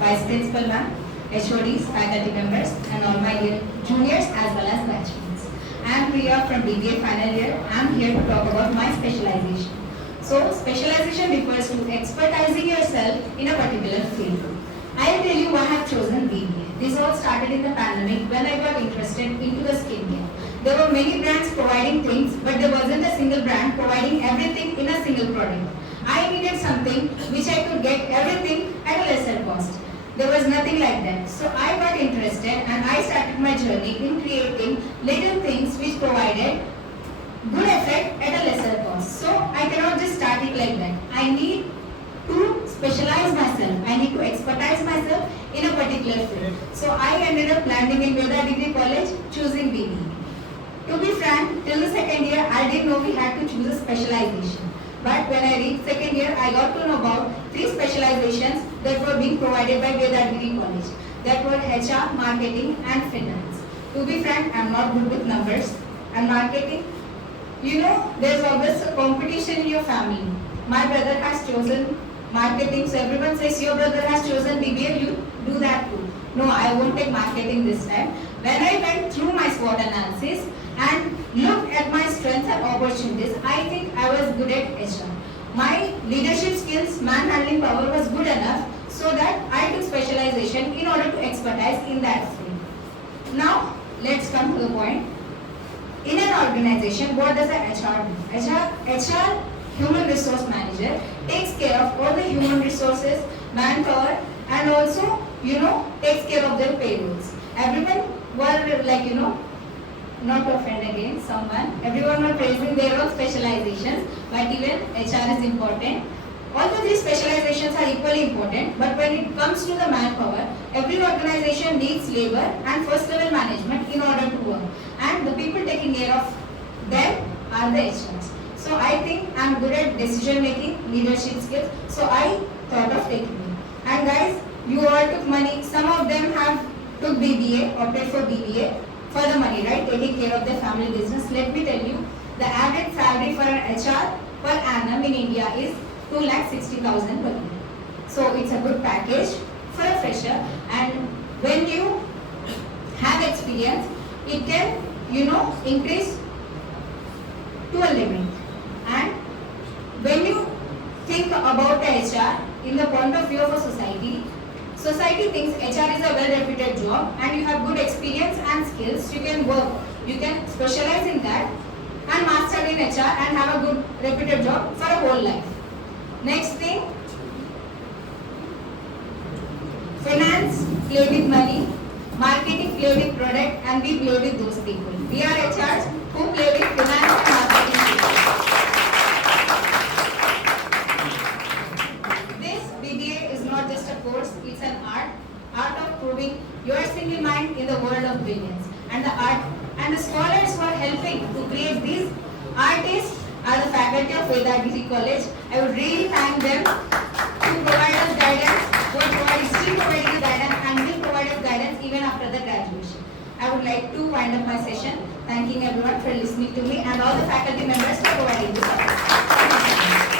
Vice Principal Ma'am, HODs, faculty members, and all my dear juniors as well as batchmates. I am Priya from BBA final year. I am here to talk about my specialization. So, specialization refers to expertising yourself in a particular field. I will tell you why I have chosen BBA. This all started in the pandemic when I got interested into the skincare. There were many brands providing things, but there wasn't a single brand providing everything in a single product. I needed something which I could get everything at a lesser cost. There was nothing like that. So I got interested and I started my journey in creating little things which provided good effect at a lesser cost. So I cannot just start it like that. I need to specialize myself. I need to expertise myself in a particular field. So I ended up landing in Veda Degree College, choosing BBA. To be frank, till the second year, I didn't know we had to choose a specialization. But when I reached second year, I got to know about 3 specializations that were being provided by Veda Degree College. That were HR, Marketing and Finance. To be frank, I am not good with numbers and marketing. You know, there's always a competition in your family. My brother has chosen marketing, so everyone says your brother has chosen BBA, you do that too. No, I won't take marketing this time. When I went through my SWOT analysis and looked at my strengths and opportunities, I think I was good at HR. My leadership skills, man-handling power was good enough so that I took specialization in order to expertise in that field. Now, let's come to the point. In an organization, what does a HR do? HR, Human Resource Manager, takes care of all the human resources, manpower, and also, takes care of their payrolls. Everyone were not to offend again someone, everyone were praising their own specializations, but even HR is important. All the 3 specializations are equally important, but when it comes to the manpower, every organization needs labor and first level management in order to work. And the people taking care of them are the HRs. So I think I am good at decision making, leadership skills, so I thought of taking it. And guys, you all took money, some of them have took BBA, opted for BBA for the money, right? Taking care of their family business. Let me tell you, the average salary for an HR per annum in India is 2,60,000 per year. So it's a good package for a fresher, and when you have experience, it can, increase to a limit. And when you think about the HR in the point of view of a society, society thinks HR is a well-reputed job and you have good experience and skills, you can work, you can specialize in that and master in HR and have a good reputed job for a whole life. Next thing, finance play with money, marketing play with product, and we play with those people. We are HRs who play with finance and marketing. This BBA is not just a course, it's an art of proving your single mind in the world of billions. And the scholars who are helping to create these artists are the faculty of Veda Degree College. I would really thank them to provide us guidance, still providing us guidance and will provide us guidance even after the graduation. I would like to wind up my session thanking everyone for listening to me and all the faculty members for providing this support.